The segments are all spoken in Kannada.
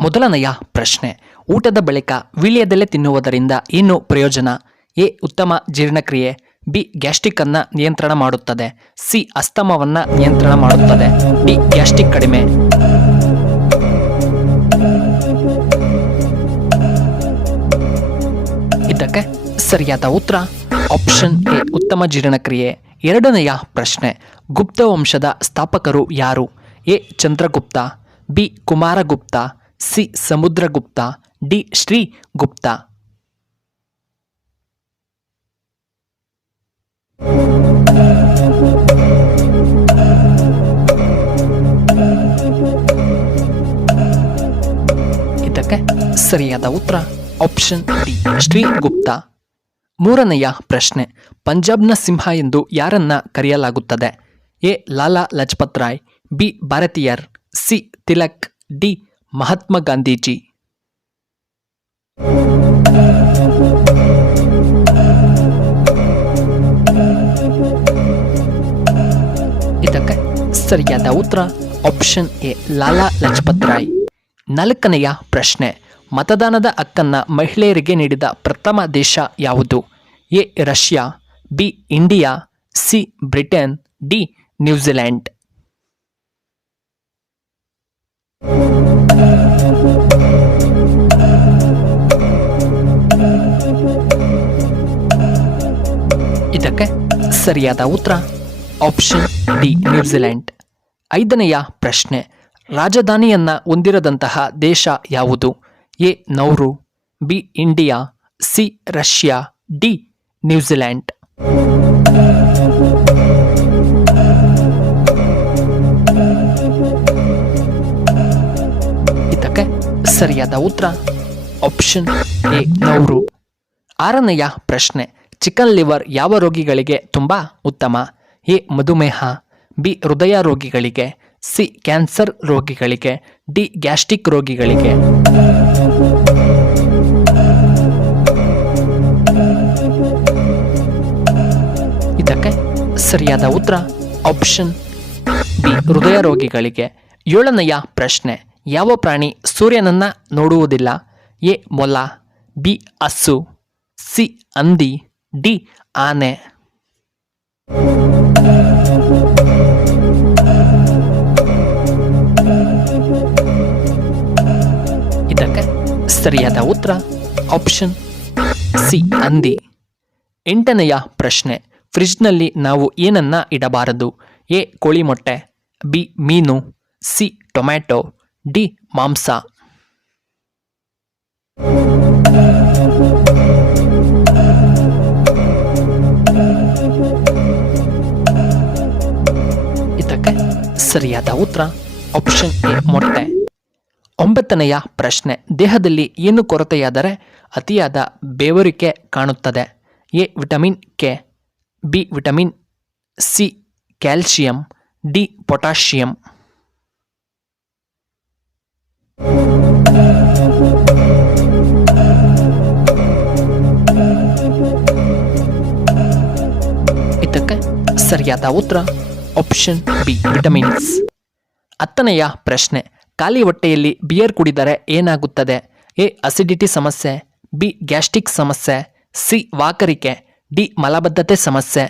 ಮೊದಲನೆಯ ಪ್ರಶ್ನೆ, ಊಟದ ಬಳಿಕ ವೀಳ್ಯದೆಲೆ ತಿನ್ನುವುದರಿಂದ ಏನು ಪ್ರಯೋಜನ? ಎ. ಉತ್ತಮ ಜೀರ್ಣಕ್ರಿಯೆ. ಬಿ. ಗ್ಯಾಸ್ಟ್ರಿಕ್ ಅನ್ನ ನಿಯಂತ್ರಣ ಮಾಡುತ್ತದೆ. ಸಿ. ಅಸ್ತಮವನ್ನ ನಿಯಂತ್ರಣ ಮಾಡುತ್ತದೆ. ಡಿ. ಗ್ಯಾಸ್ಟ್ರಿಕ್ ಕಡಿಮೆ. ಇದಕ್ಕೆ ಸರಿಯಾದ ಉತ್ತರ ಆಪ್ಷನ್ ಎ, ಉತ್ತಮ ಜೀರ್ಣಕ್ರಿಯೆ. ಎರಡನೆಯ ಪ್ರಶ್ನೆ, ಗುಪ್ತ ವಂಶದ ಸ್ಥಾಪಕರು ಯಾರು? A. Chandragupta. B. Kumaragupta. C. Samudragupta. D. Sri Gupta. ಇದಕ್ಕೆ ಸರಿಯಾದ ಉತ್ತರ ಆಪ್ಷನ್ ಡಿ, ಶ್ರೀಗುಪ್ತ. ಮೂರನೆಯ ಪ್ರಶ್ನೆ, ಪಂಜಾಬ್ನ ಸಿಂಹ ಎಂದು ಯಾರನ್ನ ಕರೆಯಲಾಗುತ್ತದೆ? A. Lala Lajpat Rai. B. Bharathiyar. C. Tilak. D. Mahatma Gandhiji. ಇದಕ್ಕೆ ಸರಿಯಾದ ಉತ್ತರ ಆಪ್ಷನ್ ಎ, ಲಾಲಾ ಲಜಪತ್ ರಾಯ್. ನಾಲ್ಕನೆಯ ಪ್ರಶ್ನೆ, ಮತದಾನದ ಹಕ್ಕನ್ನ ಮಹಿಳೆಯರಿಗೆ ನೀಡಿದ ಪ್ರಥಮ ದೇಶ ಯಾವುದು? A. Russia. B. India. C. Britain. D. New Zealand. ಇದಕ್ಕೆ ಸರಿಯಾದ ಉತ್ತರ ಆಪ್ಷನ್ ಡಿ, ನ್ಯೂಜಿಲೆಂಡ್. ಐದನೆಯ ಪ್ರಶ್ನೆ, ರಾಜಧಾನಿಯನ್ನ ಹೊಂದಿರದಂತಹ ದೇಶ ಯಾವುದು? A. Nauru. B. India. C. Russia. D. New Zealand. ಇದಕ್ಕೆ ಸರಿಯಾದ ಉತ್ತರ ಆಪ್ಷನ್ ಎ, ನೌರು. ಆರನೆಯ ಪ್ರಶ್ನೆ, ಚಿಕನ್ ಲಿವರ್ ಯಾವ ರೋಗಿಗಳಿಗೆ ತುಂಬಾ ಉತ್ತಮ? ಎ. ಮಧುಮೇಹ. ಬಿ. ಹೃದಯ ರೋಗಿಗಳಿಗೆ. ಸಿ. ಕ್ಯಾನ್ಸರ್ ರೋಗಿಗಳಿಗೆ. ಡಿ. ಗ್ಯಾಸ್ಟ್ರಿಕ್ ರೋಗಿಗಳಿಗೆ. ಇದಕ್ಕೆ ಸರಿಯಾದ ಉತ್ತರ ಆಪ್ಷನ್ ಬಿ, ಹೃದಯ ರೋಗಿಗಳಿಗೆ. ಏಳನೆಯ ಪ್ರಶ್ನೆ, ಯಾವ ಪ್ರಾಣಿ ಸೂರ್ಯನನ್ನ ನೋಡುವುದಿಲ್ಲ? ಎ. ಮೊಲ. ಬಿ. ಹಸು. ಸಿ. ಹಂದಿ. ಡಿ. ಆನೆ. ಇದಕ್ಕೆ ಸರಿಯಾದ ಉತ್ತರ ಆಪ್ಷನ್ ಸಿ, ಹಂದಿ. ಎಂಟನೆಯ ಪ್ರಶ್ನೆ, ಫ್ರಿಡ್ಜ್ನಲ್ಲಿ ನಾವು ಏನನ್ನ ಇಡಬಾರದು? ಎ. ಕೋಳಿ ಮೊಟ್ಟೆ. ಬಿ. ಮೀನು. ಸಿ. ಟೊಮ್ಯಾಟೊ. ಡಿ. ಮಾಂಸ. ಇದಕ್ಕೆ ಸರಿಯಾದ ಉತ್ತರ ಆಪ್ಷನ್ ಎ, ಮೊಟ್ಟೆ. ಒಂಬತ್ತನೆಯ ಪ್ರಶ್ನೆ, ದೇಹದಲ್ಲಿ ಏನು ಕೊರತೆಯಾದರೆ ಅತಿಯಾದ ಬೆವರಿಕೆ ಕಾಣುತ್ತದೆ? A. Vitamin K. B. Vitamin C. Calcium. D. Potassium. ಇದಕ್ಕೆ ಸರಿಯಾದ ಉತ್ತರ ಆಪ್ಷನ್ ಬಿ, ವಿಟಮಿನ್ಸ್. ಹತ್ತನೆಯ ಪ್ರಶ್ನೆ, ಖಾಲಿ ಹೊಟ್ಟೆಯಲ್ಲಿ ಬಿಯರ್ ಕುಡಿದರೆ ಏನಾಗುತ್ತದೆ? ಎ. ಅಸಿಡಿಟಿ ಸಮಸ್ಯೆ. ಬಿ. ಗ್ಯಾಸ್ಟ್ರಿಕ್ ಸಮಸ್ಯೆ. ಸಿ. ವಾಕರಿಕೆ. ಡಿ. ಮಲಬದ್ಧತೆ ಸಮಸ್ಯೆ.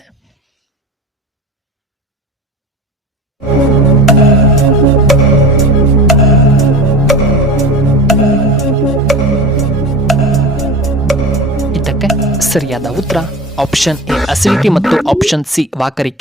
ಇದಕ್ಕೆ ಸರಿಯಾದ ಉತ್ತರ ಆಪ್ಷನ್ ಎ, ಅಸಿಡಿಟಿ ಮತ್ತು ಆಪ್ಷನ್ ಸಿ, ವಾಕರಿಕೆ.